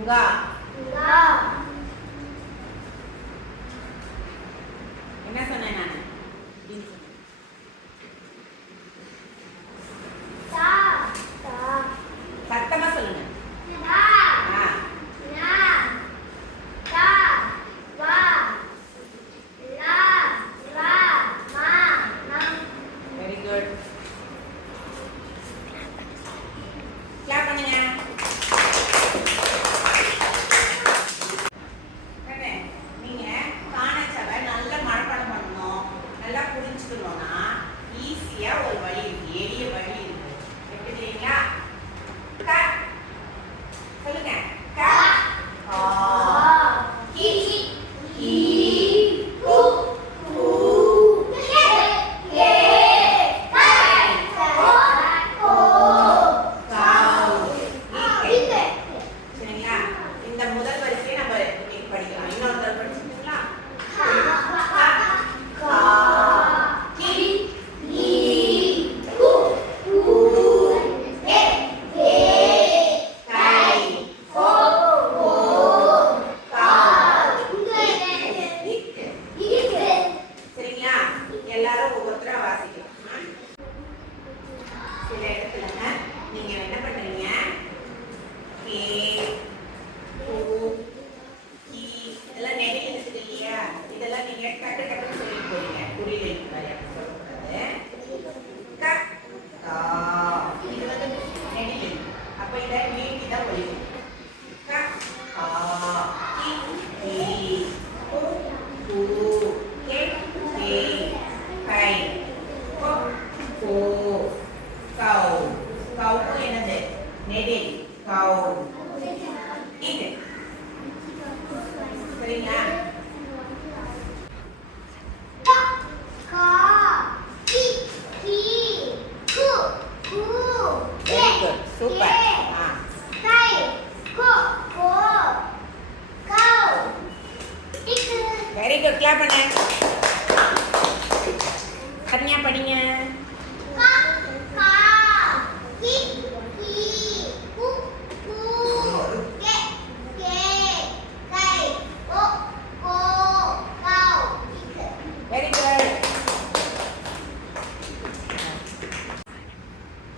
உரா என்ன சொன்னேன் நான் புரிஞ்சுக்கணும்னா ஈஸியாக ஒரு வழி இருக்கு. எளிய வழி இருக்கு. எப்படி தெரியுங்களா சொல்லுங்க. 人間はいなかった நெடில் கவுன் இது சரிங்களா சூப்பர் வெரி குட் கிளாப் பண்ணேன்